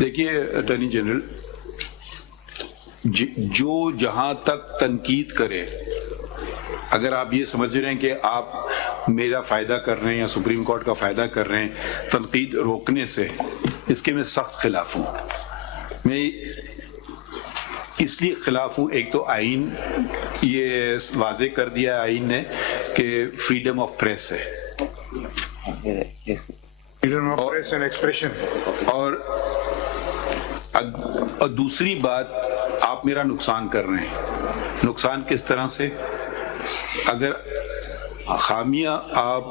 دیکھیے attorney general جو جہاں تک تنقید کرے، اگر آپ یہ سمجھ رہے ہیں کہ آپ میرا فائدہ کر رہے ہیں یا سپریم کورٹ کا فائدہ کر رہے ہیں تنقید روکنے سے، اس کے میں سخت خلاف ہوں۔ میں اس لیے خلاف ہوں، ایک تو آئین یہ واضح کر دیا آئین نے کہ فریڈم آف پریس ہے، freedom of press and expression. اور دوسری بات آپ میرا نقصان کر رہے ہیں۔ نقصان کس طرح سے؟ اگر خامیاں آپ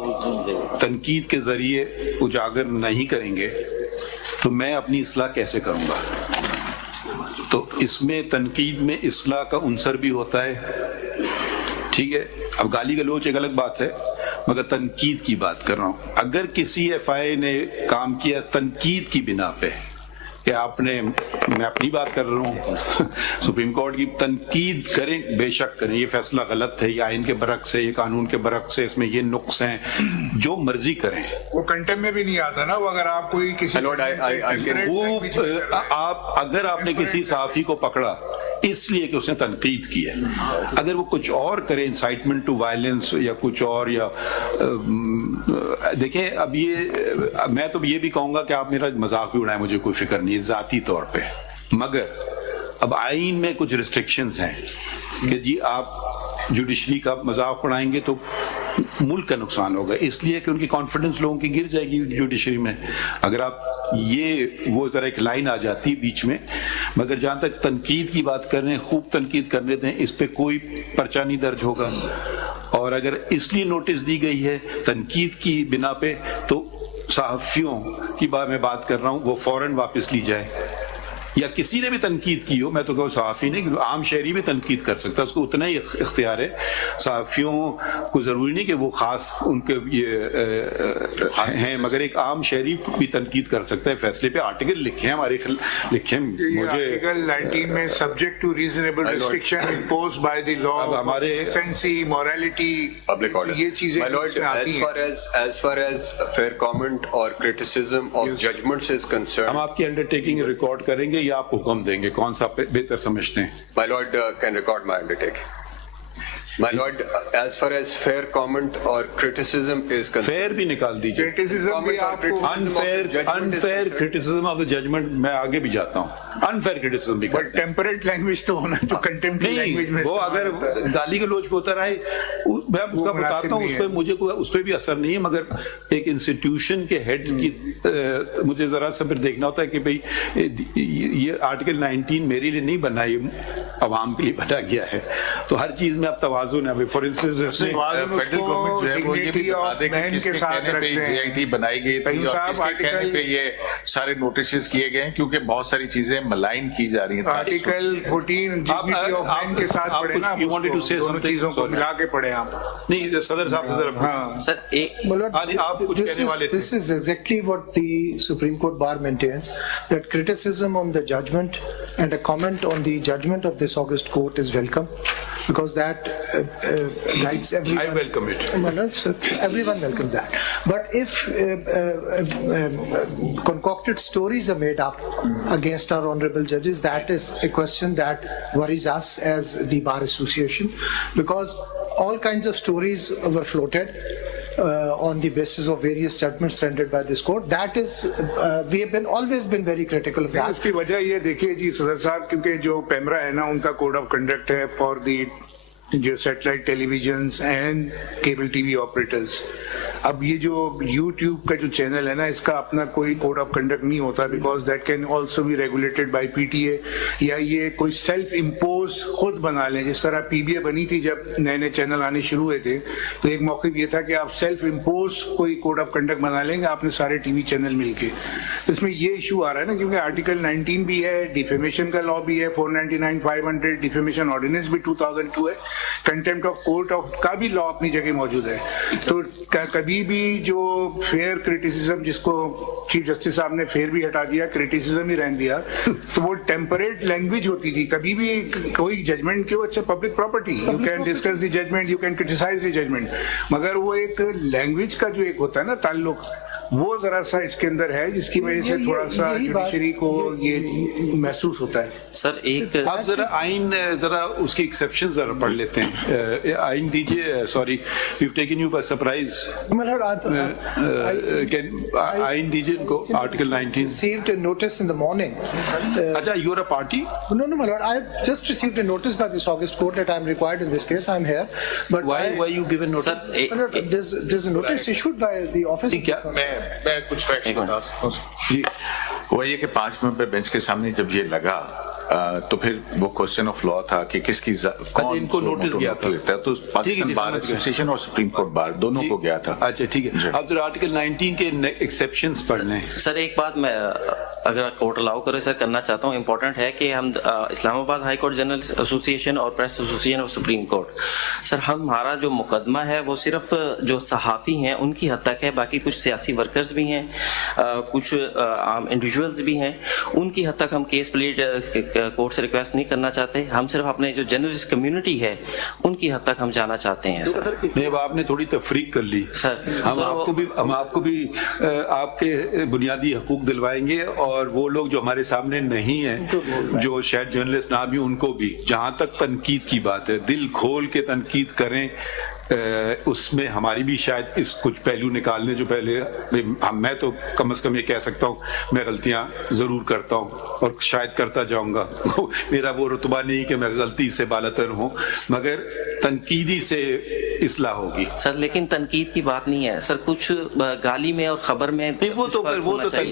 تنقید کے ذریعے اجاگر نہیں کریں گے تو میں اپنی اصلاح کیسے کروں گا؟ تو اس میں تنقید میں اصلاح کا عنصر بھی ہوتا ہے، ٹھیک ہے؟ اب گالی گلوچ ایک الگ بات ہے، مگر تنقید کی بات کر رہا ہوں۔ اگر کسی ایف آئی نے کام کیا تنقید کی بنا پہ کہ آپ نے، میں اپنی بات کر رہا ہوں، سپریم کورٹ کی تنقید کریں، بے شک کریں، یہ فیصلہ غلط ہے، یہ آئین کے برعکس ہے، یہ قانون کے برعکس ہے، اس میں یہ نقص ہیں، جو مرضی کریں۔ وہ کنٹیم میں بھی نہیں آتا نا، وہ اگر آپ کوئی کسی اگر آپ نے کسی صحافی کو پکڑا اس لیے کہ اس نے تنقید کی ہے، اگر وہ کچھ اور کرے، انسائٹمنٹ ٹو وائلنس یا کچھ اور، یا دیکھیں اب یہ میں تو یہ بھی کہوں گا کہ آپ میرا مذاق بھی اڑائیں، مجھے کوئی فکر نہیں ہے ذاتی طور پہ، مگر اب آئین میں کچھ ریسٹرکشنز ہیں کہ جی آپ جوڈیشری کا مذاق اڑائیں گے تو ملک کا نقصان ہوگا، اس لیے کہ ان کی کانفیڈنس لوگوں کی گر جائے گی جوڈیشری میں اگر آپ یہ وہ ذرا ایک لائن آ جاتی بیچ میں۔ مگر جہاں تک تنقید کی بات کر رہے ہیں، خوب تنقید کرنے دیں، اس پہ کوئی پرچہ نہیں درج ہوگا، اور اگر اس لیے نوٹس دی گئی ہے تنقید کی بنا پہ تو صحافیوں کی بات میں بات کر رہا ہوں، وہ فوراً واپس لی جائے، یا کسی نے بھی تنقید کی ہو، میں تو کہوں صحافی نہیں، عام شہری بھی تنقید کر سکتا ہے، اس کو اتنا ہی اختیار ہے۔ صحافیوں کو ضروری نہیں کہ وہ خاص ان کے یہ ہیں، مگر ایک عام شہری بھی تنقید کر سکتا ہے، فیصلے پہ آرٹیکل لکھیں ہمارے لکھیں مجھے آرٹیکل 19 میں subject to reasonable restriction imposed by the law, اب ہمارے سینسی موریلٹی، public order. یہ چیزیں My lord, as far as fair comment or criticism of judgments is concerned, ہم آپ کی انڈرٹیکنگ ریکارڈ کریں گے یا آپ حکم دیں گے، کون سا بہتر سمجھتے ہیں؟ my lord can record my undertaking. My lord, as far as fair comment or criticism is concerned, fair بھی نکال دیجیے، کرٹیسزم بھی آپ کو، unfair criticism of the judgement میں آگے بھی جاتا ہوں، انفیئر کرٹیسزم بھی بٹ ٹیمپریٹ لینگویج تو ہونا جو کنٹمپٹری لینگویج میں نہیں، وہ اگر گالی گلوچ پہ اتر آئے میں اس کا بتاتا ہوں، اس پہ مجھے اس پہ بھی اثر نہیں ہے، مگر ایک انسٹیٹیوشن کے ہیڈ کی مجھے ذرا سا پھر دیکھنا ہوتا ہے کہ بھئی یہ آرٹیکل 19 میرے لیے نہیں بنا، یہ عوام کے لیے بنا گیا ہے، تو ہر چیز میں اب توازن ہے۔ فار انسٹنس فیڈرل گورنمنٹ جو ہے وہ یہ بھی بتا دے کہ کس کے کہنے پہ جے آئی ٹی بنائی گئی تھی اور کس کے کہنے پہ یہ سارے نوٹسز کیے گئے ہیں، کیونکہ بہت ساری چیزیں ملائن کی جا رہی ہیں۔ آرٹیکل 14 ڈگنیٹی آف مین کے ساتھ پڑھے نا، دونوں چیزوں کو ملا کے پڑھے آپ۔ نہیں صدر صاحب سے سر ایک آپ کچھ کہنے والے تھے۔ This is exactly what the Supreme Court bar maintains, that criticism on the judgment and a comment on the judgment of this August court is welcome, because that guides everyone. I welcome it. Well, so everyone welcomes that. But if concocted stories are made up against our honorable judges, that is a question that worries us as the Bar Association, because all kinds of stories were floated on the basis of various judgments rendered by this court. That is, we have always been very critical of that. اس کی وجہ یہ دیکھیے جی صدر صاحب، کیونکہ جو پیمرا ہے نا ان کا کوڈ آف کنڈکٹ ہے فار دی جو satellite televisions and cable T V operators. اب یہ جو یوٹیوب کا جو چینل ہے نا، اس کا اپنا کوئی کوڈ آف کنڈکٹ نہیں ہوتا، because that can also be regulated by P T A, یا یہ کوئی سیلف امپوز خود بنا لیں، جس طرح پی بی اے بنی تھی جب نئے نئے چینل آنے شروع ہوئے تھے، تو ایک موقع یہ تھا کہ آپ سیلف امپوز کوئی کوڈ آف کنڈکٹ بنا لیں گے آپ نے سارے ٹی وی چینل مل کے۔ اس میں یہ ایشو آ رہا ہے نا، کیونکہ آرٹیکل 19 بھی ہے، ڈیفیمیشن کا لا بھی ہے 499 500، ڈیفیمیشن آرڈیننس بھی 2002 ہے، کنٹمپٹ آف کورٹ کا بھی لا اپنی جگہ موجود ہے۔ تو کبھی بھی جو فیئر کرٹیسزم، جس کو چیف جسٹس صاحب نے فیئر بھی ہٹا دیا، کرٹیسزم ہی رہن دیا، تو وہ ٹیمپریٹ لینگویج ہوتی تھی۔ کبھی بھی کوئی ججمنٹ کیوں، اچھا public property, you can discuss the judgement, you can criticise the judgement, مگر وہ ایک لینگویج کا جو ایک ہوتا ہے نا تعلق، वो जरा सा इसके अंदर है जिसकी वजह से थोड़ा सा जुडिशरी को ये महसूस होता है। सर एक आप जरा आइन जरा उसकी एक्सेप्शन जरा पढ़ लेते हैं, आइन दीजिए। Sorry, we taken you by surprise. My lord, आइन दीजिए इनको, article 19। received a notice in the morning. अच्छा, you are a party? No, my lord. I've just received a notice by this August court that I'm required in this case. I'm here, but Why you given notice? Sir My lord, there's a notice issued by the office. of क्या? the- मैं कुछ facts बता सकता हूँ। वो ये कि 5 minute पे बेंच के सामने जब ये लगा तो फिर वो क्वेश्चन ऑफ लॉ था कि किसकी कौन इनको नोटिस गया था। लेता है, तो पाकिस्तान बार एसोसिएशन और सुप्रीम कोर्ट बार दोनों को गया था। अच्छा ठीक है, आप जरा आर्टिकल 19 के एक्सेप्शंस पढ़ लें। सर एक बात मैं अगर कोर्ट अलाउ करे सर करना चाहता हूँ, इम्पोर्टेंट है कि हम Islamabad high court general association और प्रेस एसोसिएशन और सुप्रीम कोर्ट, सर हमारा जो मुकदमा है वो सिर्फ जो सहाफ़ी हैं उनकी हद तक है, बाकी कुछ सियासी वर्कर्स भी हैं, कुछ आम इंडिविजुअल्स भी हैं, उनकी हद तक हम केस प्लीड कोर्ट से रिक्वेस्ट नहीं करना चाहते। हम सिर्फ अपने जो जर्नलिस्ट कम्युनिटी है उनकी हद तक हम जाना चाहते हैं सर। नहीं, अब आपने थोड़ी तफरीक कर ली सर हम आपको भी आपके बुनियादी हकूक दिलवाएंगे, और वो लोग जो हमारे सामने नहीं है, जो शायद जर्नलिस्ट ना भी, उनको भी, जहां तक तनकीद की बात है, दिल खोल के तनकीद करें। उसमें हमारी भी शायद इस कुछ पहलू निकालने जो पहले मैं तो कम से कम ये कह सकता हूँ मैं गलतियां जरूर करता हूँ और शायद करता जाऊंगा। मेरा वो रुतबा नहीं कि मैं गलती से बालातर हूँ, मगर तनकीदी से इस्लाह होगी सर। लेकिन तनकीद की बात नहीं है सर, कुछ गाली में और खबर में वो तो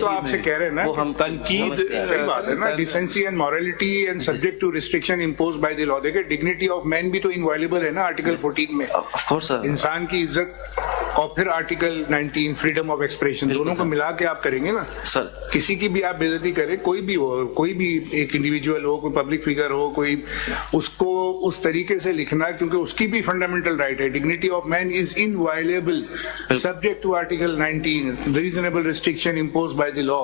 आपसे कह रहे हैं ना वो हम तनकीद सही बात है ना, decency and morality and subject to restriction imposed by the law. देखिए डिग्निटी ऑफ मैन भी तो इनवायलेबल है ना आर्टिकल 14 में, ऑफ कोर्स सर। इंसान की इज्जत, और फिर आर्टिकल 19 फ्रीडम ऑफ एक्सप्रेशन, दोनों को मिला के आप करेंगे ना सर। किसी की भी आप बेइज्जती करें, कोई भी हो, कोई भी एक इंडिविजुअल हो, कोई पब्लिक फिगर हो, कोई, उसको उस तरीके से लिखना, क्योंकि उसकी भी फंडामेंटल राइट है। Dignity of man is inviolable subject to article 19 reasonable restriction imposed by the law.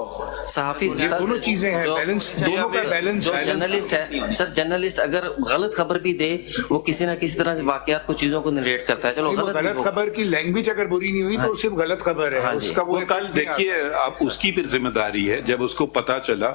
सहाफी ये दोनों चीजें हैं, बैलेंस, दोनों का बैलेंस। जो जर्नलिस्ट है सर, जर्नलिस्ट अगर गलत खबर भी दे, वो किसी ना किसी तरह से वाकयात को, चीजों को नरेट करता है। चलो गलत खबर की लैंग्वेज अगर बुरी नहीं हुई तो सिर्फ गलत खबर है, उसका वो कल देखिए आप, उसकी फिर जिम्मेदारी है, जब उसको पता चला,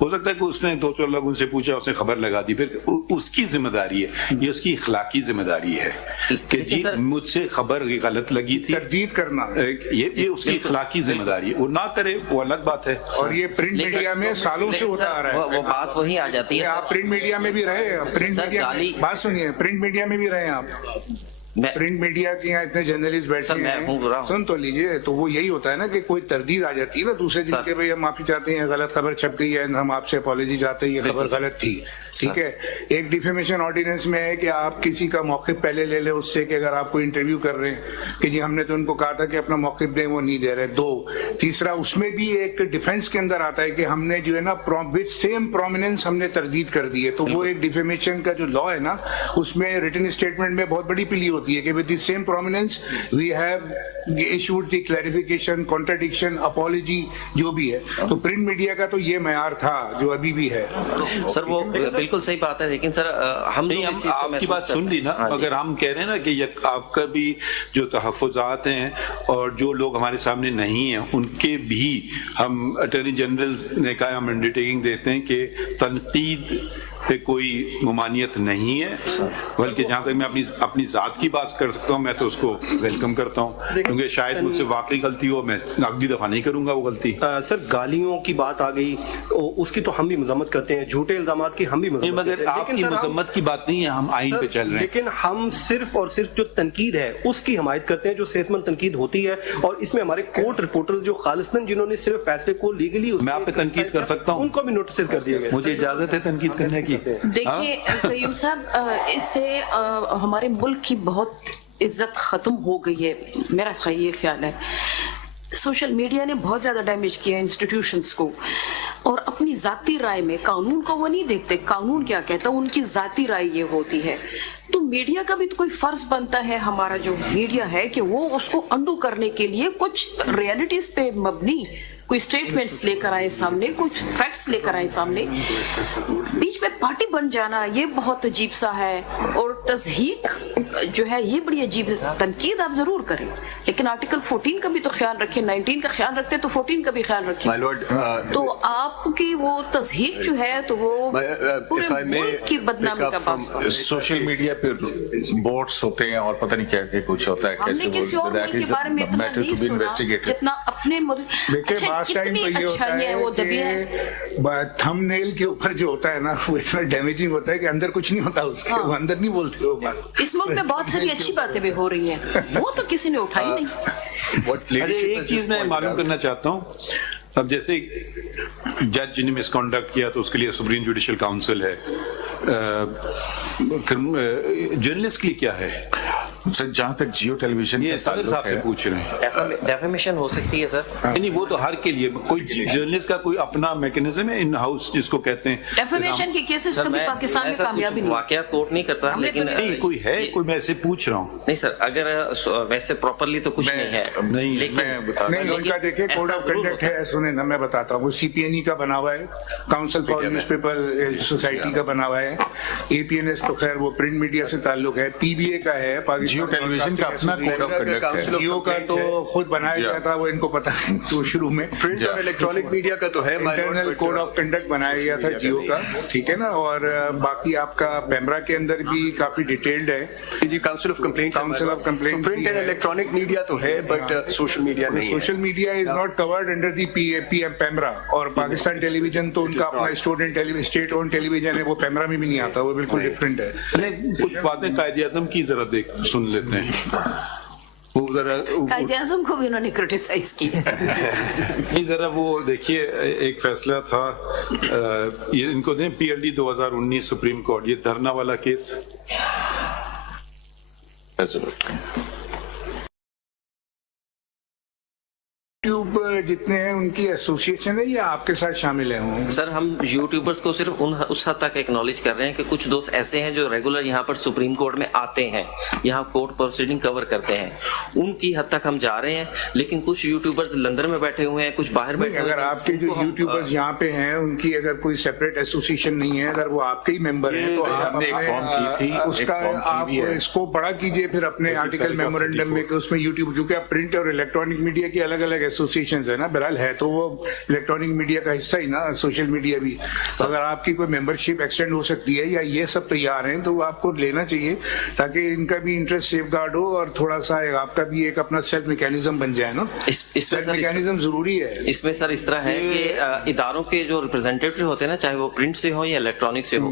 हो सकता है कि उसने 2-4 लोग उनसे पूछा, उसने खबर लगा दी, फिर उसकी जिम्मेदारी है, ये उसकी इखलाकी जिम्मेदारी है कि जी मुझसे खबर गलत लगी थी, तरदीद करना, ये उसकी इखलाकी जिम्मेदारी है। वो ना करे वो अलग बात है, और ये प्रिंट मीडिया में सालों से होता आ रहा है। वो बात वही आ जाती है। आप प्रिंट मीडिया में भी रहे, प्रिंट मीडिया, बात सुनिए, प्रिंट मीडिया में भी रहे आप, प्रिंट मीडिया के यहाँ इतने जर्नलिस्ट बैठे हैं, सुन तो लीजिए। तो वो यही होता है ना कि कोई तरदीद आ जाती है ना दूसरे दिन के, भाई हम माफी चाहते हैं, गलत खबर छप गई है, हम आपसे अपॉलॉजी चाहते हैं, ये खबर गलत थी, ठीक है। एक डिफेमेशन ऑर्डिनेंस में है कि आप किसी का मौक़िफ़ पहले ले ले उससे, कि अगर आपको इंटरव्यू कर रहे हैं कि जी हमने तो उनको कहा था कि अपना मौक़िफ़ दें, वो नहीं दे रहे। 2, तीसरा उसमें भी एक डिफेंस के अंदर आता है कि हमने जो है ना विद सेम प्रोमिनेंस हमने तरदीद कर दी है। तो वो एक डिफेमेशन का जो लॉ है ना, उसमें रिटन स्टेटमेंट में बहुत बड़ी प्ली होती है कि with the same prominence we have issued the clarification, contradiction, apology, जो भी है। तो प्रिंट मीडिया का तो ये मयार था जो अभी भी है सर। वो बिल्कुल सही बात है, लेकिन सर हम आपकी बात सुन ली ना। अगर हम कह रहे हैं ना कि ये आपका भी जो तहफ़्फ़ुज़ात हैं और जो लोग हमारे सामने नहीं हैं उनके भी हम अटॉर्नी जनरल ने कहा, हम अंडरटेकिंग देते हैं कि तनकीद पे कोई मुमानियत नहीं है, बल्कि जहाँ तक मैं अपनी जात की बात कर सकता हूँ, मैं तो उसको वेलकम करता हूँ, क्योंकि शायद मुझसे वाकई गलती हो, मैं अगली दफा नहीं करूंगा वो गलती। सर गालियों की बात आ गई, उसकी तो हम भी मजम्मत करते हैं, झूठे इल्जामात की हम भी मजम्मत करते हैं, मगर आपकी मजम्मत की बात नहीं है, हम आइन पे चल रहे हैं। लेकिन हम सिर्फ और सिर्फ जो तनकीद है उसकी हिमायत करते हैं, जो सेहतमंद तनकीद होती है, और इसमें हमारे कोर्ट रिपोर्टर्स जो खालिस्तन जिन्होंने सिर्फ फैसले को लीगली, मैं आप पे तनकीद कर सकता हूँ, उनको भी नोटिस कर दिया गया। मुझे इजाजत है तनकीद करने की। देखिए कयूम साहब, इससे हमारे मुल्क की बहुत इज्जत खत्म हो गई है, मेरा ये ख्याल है। सोशल मीडिया ने बहुत ज्यादा डैमेज किया इंस्टीट्यूशंस को, और अपनी जाती राय में, कानून को वो नहीं देखते, कानून क्या कहता है, उनकी जाती राय ये होती है। तो मीडिया का भी तो कोई फर्ज बनता है, हमारा जो मीडिया है, कि वो उसको अंडू करने के लिए कुछ रियलिटीज पे मबनी कोई स्टेटमेंट्स लेकर आए सामने, कुछ फैक्ट्स लेकर आए सामने, बीच में पार्टी बन जाना ये बहुत अजीब सा है। और तज़हीक जो है ये बड़ी अजीब, तनकीद आप जरूर करें लेकिन आर्टिकल 14 का भी तो ख्याल रखें, 19 का ख्याल रखते तो 14 का भी ख्याल रखें। My lord, तो आपकी वो तज़हीक जो है तो वो पूरे if I may मुल्क की बदनामी pick का up from बास सोशल मीडिया पे बोट्स होते हैं और पता नहीं क्या क्या कुछ होता है, हमने कैसे किसी और मुल्क के बारे में इतना मैटर नहीं टू बी सुना इन्वेस्टिगेटेड। जितना अपने मुल्क। देखिए अच्छा, बात टाइम कितनी तो ये होता अच्छाइयाँ वो दबी हैं। है कि थंबनेल के ऊपर जो होता है ना वो इतना डैमेजिंग होता है कि अंदर कुछ नहीं होता उसके, हाँ। वो अंदर नहीं बोलते वो बात। इस मुल्क में बहुत सारी अच्छी बातें भी हो रही हैं, वो तो किसी ने उठाई नहीं। what अरे leadership एक at चीज this मैं point मालूम have- करना चाहता हूँ, अब जैसे जज ने मिसकॉन्डक्ट किया तो उसके लिए सुप्रीम जुडिशियल काउंसिल है, जर्नलिस्ट के लिए क्या है? सर जहाँ तक जियो टेलीविजन ये के सदर ताल्लुक साहब से है, पूछ रहे हैं। डेफेमेशन हो सकती है सर। नहीं वो तो हर के लिए, कोई जर्नलिस्ट का कोई अपना मैकेनिज्म है इन हाउस जिसको कहते हैं। डेफेमेशन के केसेस सर कभी मैं पाकिस्तान में ऐसा कामयाबी कुछ नहीं। वाकयात कोर्ट नहीं करता, हमने लेकिन तो नहीं कोई है, कोई मैं ऐसे पूछ रहा हूँ। नहीं सर, अगर वैसे प्रॉपरली तो कुछ मैं- नहीं है, नहीं, लेकिन मैं बता- नहीं लेकिन उनका देखिए कोड ऐसा ऑफ जरूर कंडक्ट होता है, सुने ना मैं बताता हूँ, वो सीपीएनई का बना हुआ है, काउंसिल फॉर न्यूज़पेपर सोसाइटी का बना हुआ है, एपीएनएस तो खैर वो प्रिंट मीडिया से ताल्लुक है, पीबीए का है, जियो टेलीविजन का अपना कोड ऑफ कंडक्ट है। जियो का तो खुद बनाया गया था, वो इनको पता नहीं तो शुरू में प्रिंट और इलेक्ट्रॉनिक मीडिया का तो है my lord, internal but, code of conduct बनाया गया था जियो का, ठीक है ना। और बाकी आपका पेमरा के अंदर भी काफी डिटेल्ड है। जी council of complaints, Council of Complaints print and भी है। इलेक्ट्रॉनिक मीडिया तो है बट सोशल मीडिया नहीं है। Social media is not covered under the PM PEMRA, और पाकिस्तान टेलीविजन तो उनका अपना स्टेट ओन टेलीविजन है, वो पेमरा में भी नहीं आता, वो बिल्कुल डिफरेंट है। नहीं, कुछ बातें कायदे-ए-आज़म की जरा सुन लेते हैं। वो जरा कायदे-ए-आज़म को भी उन्होंने क्रिटिसाइज किया। नहीं जरा वो देखिए, एक फैसला था ये इनको दें पीएलडी 2019 सुप्रीम कोर्ट, ये धरना वाला केस। यूट्यूब जितने हैं उनकी एसोसिएशन है या आपके साथ शामिल है वो? सर हम यूट्यूबर्स को सिर्फ उस हद तक एक्नॉलेज कर रहे हैं कि कुछ दोस्त ऐसे हैं जो रेगुलर यहाँ पर सुप्रीम कोर्ट में आते हैं, यहाँ कोर्ट प्रोसीडिंग कवर करते हैं, उनकी हद तक हम जा रहे हैं। लेकिन कुछ यूट्यूबर्स लंदन में बैठे हुए हैं, कुछ बाहर बैठे हुए अगर हैं, आपके जो उनको हम, यूट्यूबर्स यहाँ पे हैं उनकी अगर कोई सेपरेट एसोसिएशन नहीं है, अगर वो आपके ही मेंबर हैं तो आप हमने एक फॉर्म की थी, उसका एक फॉर्म आप की भी है। इसको बड़ा कीजिए फिर अपने आर्टिकल मेमोरेंडम में कि उसमें यूट्यूब, क्योंकि आप प्रिंट और इलेक्ट्रॉनिक मीडिया की अलग अलग एसोसिएशन है ना, बहरहाल है तो वो इलेक्ट्रॉनिक मीडिया का हिस्सा ही ना, सोशल मीडिया भी। अगर आपकी कोई मेंबरशिप एक्सटेंड हो सकती है या ये सब तैयार हैं तो वो आपको लेना चाहिए ताकि इनका भी इंटरेस्ट सेफ गार्ड हो और थोड़ा सा आपका भी एक अपना सेल्फ मैकेनिज्म बन जाए ना। इसमें सेल्फ सर मैकेनिज्म जरूरी है। इसमें सर इस तरह है कि इदारों के जो रिप्रेजेंटेटिव होते हैं ना, चाहे वो प्रिंट से हो या इलेक्ट्रॉनिक से हो,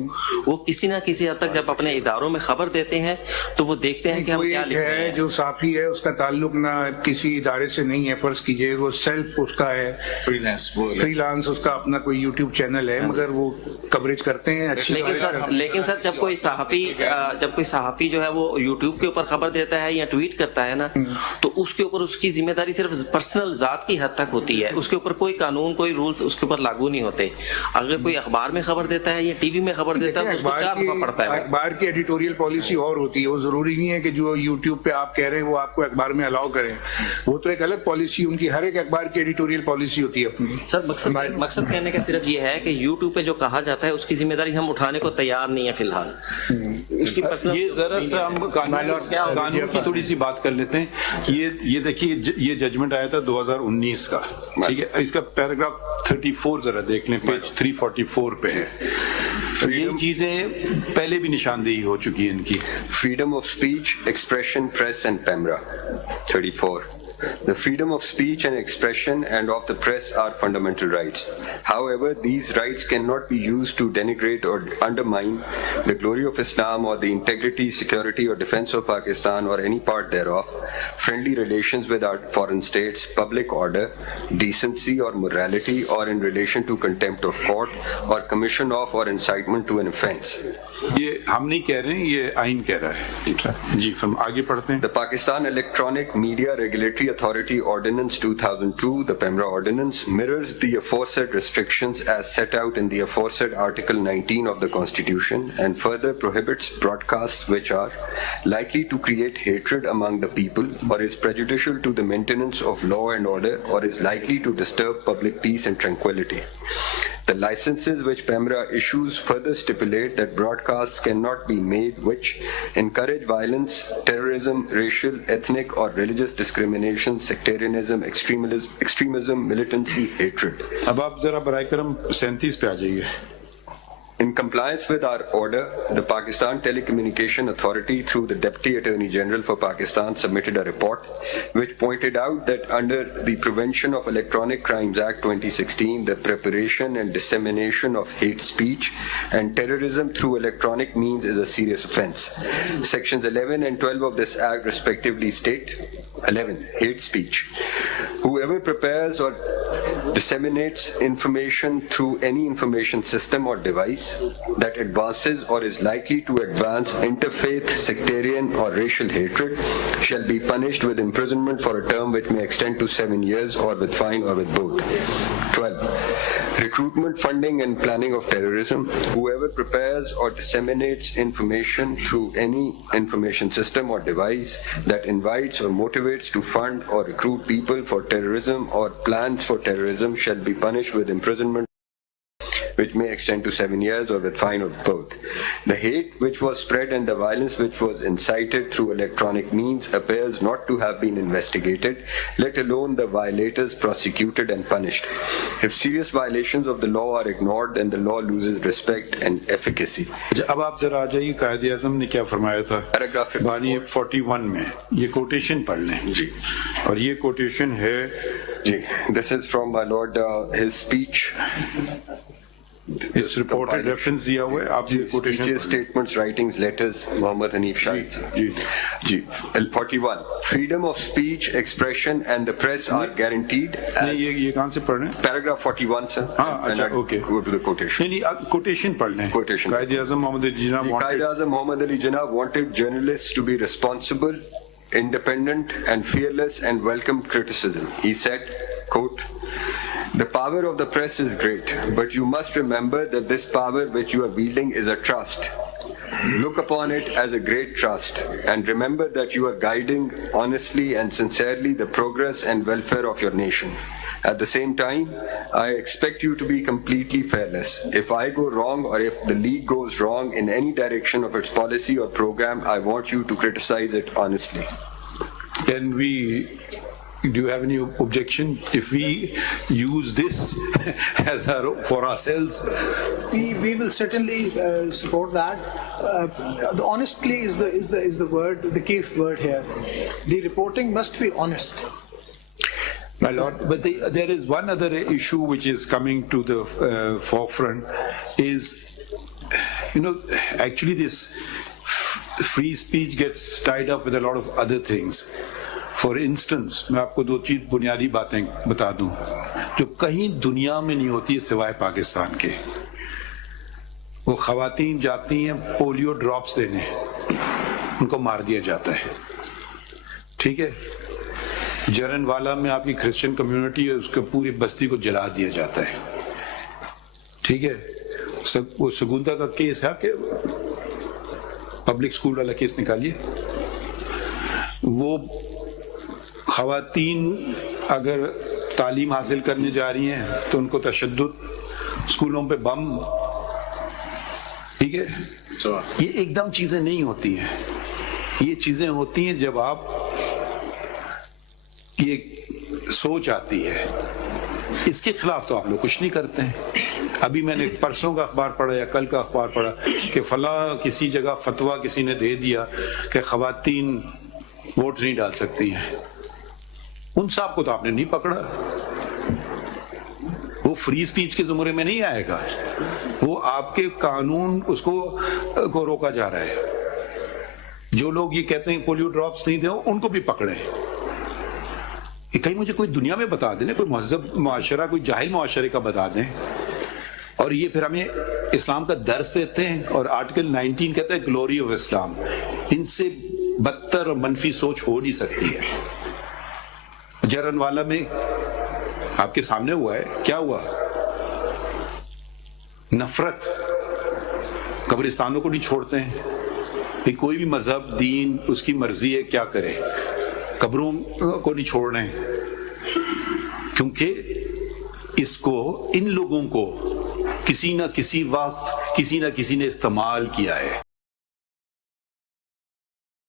वो किसी ना किसी हद तक जब अपने इदारों में खबर देते हैं तो वो देखते हैं कि हम कोई क्या एक लिख रहे है हैं। जो साफी है, उसका ताल्लुक ना किसी इदारे से नहीं है, फर्ज कीजिए वो सेल्फ उसका है, फ्रीलांस वो फ्रीलांस, उसका अपना कोई यूट्यूब चैनल है, मगर वो कवरेज करते हैं अच्छी लेकिन सर जब कोई सहाफी जो है वो यूट्यूब के ऊपर खबर देता है या ट्वीट करता है ना, तो उसके ऊपर उसकी जिम्मेदारी सिर्फ पर्सनल जात की हद तक होती है, उसके ऊपर कोई कानून कोई रूल्स उसके ऊपर लागू नहीं होते। अगर कोई अखबार में खबर देता है या टीवी में खबर देता है तो उसको 4 दफा पड़ता है। अखबार की एडिटोरियल पॉलिसी और होती है, वो जरूरी नहीं है कि जो यूट्यूब पे आप कह रहे हैं वो आपको अखबार में अलाउ करें, वो तो एक अलग पॉलिसी, उनकी हर एक अखबार की एडिटोरियल पॉलिसी होती है अपनी। सर मकसद कहने का सिर्फ ये है कि यूट्यूब पे जो कहा जाता है उसकी जिम्मेदारी हम उठाने को तैयार नहीं है फिलहाल। उसकी पर्सनल ये जरा सा हम कानून की थोड़ी सी बात कर लेते हैं। ये देखिए, ये जजमेंट आया था 2019 का, ठीक है, इसका पैराग्राफ 34 जरा देख लें, पेज 344 पे है। ये चीजें पहले भी निशानदेही हो चुकी है इनकी। Freedom of speech, expression, press and PEMRA. 34. The freedom of speech and expression and of the press are fundamental rights. However, these rights cannot be used to denigrate or undermine the glory of Islam or the integrity, security or defense of Pakistan or any part thereof, friendly relations with our foreign states, public order, decency or morality, or in relation to contempt of court or commission of or incitement to an offense. ये हम नहीं कह रहे हैं, ये आइन कह रहा है। जी हम आगे पढ़ते हैं। The Pakistan Electronic Media Regulatory Authority Ordinance 2002, the Pemra Ordinance, mirrors the aforesaid restrictions as set out in the aforesaid Article 19 of the Constitution and further prohibits broadcasts which are likely to create hatred among the people or is prejudicial to the maintenance of law and order or is likely to disturb public peace and tranquility. The licenses which Pemra issues further stipulate that broadcasts cannot be made which encourage violence, terrorism, racial, ethnic or religious discrimination, sectarianism, extremism, militancy, hatred. अब आप जरा बराए करम 37 पे आ जाइए. In compliance with our order, the Pakistan Telecommunication Authority, through the Deputy Attorney General for Pakistan, submitted a report which pointed out that under the Prevention of Electronic Crimes Act 2016, the preparation and dissemination of hate speech and terrorism through electronic means is a serious offense. Sections 11 and 12 of this act respectively state: 11. Hate speech. Whoever prepares or disseminates information through any information system or device that advances or is likely to advance interfaith, sectarian or racial hatred shall be punished with imprisonment for a term which may extend to 7 years or with fine or with both. 12. Recruitment, funding and planning of terrorism. Whoever prepares or disseminates information through any information system or device that invites or motivates to fund or recruit people for terrorism or plans for terrorism shall be punished with imprisonment which may extend to 7 years or with fine or both. The hate which was spread and the violence which was incited through electronic means appears not to have been investigated, let alone the violators prosecuted and punished. If serious violations of the law are ignored, then the law loses respect and efficacy. अब आप जरा आ जाइए, कायदे आज़म ने क्या फरमाया था Paragraph बानी 41 में. ये कोटेशन पढ़ लें जी, और ये कोटेशन है जी. This is from my lord, his speech. इस रिपोर्टेड रेफरेंस दिया हुआ है. आप ये quotation Speeches, statements, writings, letters, Muhammad Hanif Shah. जी जी. 41. Freedom of speech, expression and the press are guaranteed. नहीं, ये कहाँ से पढ़ रहे हैं? Paragraph 41, sir. हाँ, अच्छा, And I'll okay. go to the quotation. नहीं नहीं, कोटेशन पढ़ लें. Quotation. कायदे आज़म Mohammad Ali Jinnah Qaid-e-Azam Muhammad Ali Jinnah wanted journalists to be responsible, independent and fearless and welcomed criticism. He said, quote, "The power of the press is great, but you must remember that this power which you are wielding is a trust. Look upon it as a great trust and remember that you are guiding honestly and sincerely the progress and welfare of your nation. At the same time, I expect you to be completely fearless. If I go wrong or if the League goes wrong in any direction of its policy or program, I want you to criticize it honestly." Can we, do you have any objection if we use this as for ourselves? We will certainly support that. The honestly is the word, the key word here. The reporting must be honest. My lord, but there is one other issue which is coming to the forefront is, actually this free speech gets tied up with a lot of other things. For instance, मैं आपको 2 चीज बुनियादी बातें बता दूं जो कहीं दुनिया में नहीं होती है सिवाय पाकिस्तान के. वो खवातीन जाती हैं पोलियो ड्रॉप्स देने, उनको मार दिया जाता है. ठीक है. जरनवाला में आपकी क्रिश्चियन कम्युनिटी है, उसके पूरी बस्ती को जला दिया जाता है. ठीक है. वो सगुंदा का केस है कि पब्लिक स्कूल वाला केस निकालिए. वो खवातीन अगर तालीम हासिल करने जा रही हैं तो उनको तशद्दुद, स्कूलों पे बम. ठीक है. ये एकदम चीजें नहीं होती हैं. ये चीजें होती हैं जब आप ये सोच आती है. इसके खिलाफ तो आप लोग कुछ नहीं करते हैं. अभी मैंने परसों का अखबार पढ़ा या कल का अखबार पढ़ा कि फला किसी जगह फतवा किसी ने दे दिया कि खवातीन वोट नहीं डाल सकती हैं. उन साहब को तो आपने नहीं पकड़ा. वो फ्री स्पीच के जुमरे में नहीं आएगा. वो आपके कानून उसको को रोका जा रहा है. जो लोग ये कहते हैं पोलियो ड्रॉप्स नहीं दो, उनको भी पकड़े. कहीं मुझे कोई दुनिया में बता दें, कोई महज़ब मुआशरा, कोई जाहिल मुआशरे का बता दें. और ये फिर हमें इस्लाम का दर्स देते हैं. और आर्टिकल 19 कहता है ग्लोरी ऑफ इस्लाम. इनसे बदतर और मनफी सोच हो नहीं सकती है. जरनवाला में आपके सामने हुआ है, क्या हुआ? नफरत, कब्रिस्तानों को नहीं छोड़ते हैं कि कोई भी मजहब दीन उसकी मर्जी है क्या करे, कब्रों को नहीं छोड़ रहे हैं, क्योंकि इसको इन लोगों को किसी ना किसी वक्त किसी ना किसी ने इस्तेमाल किया है.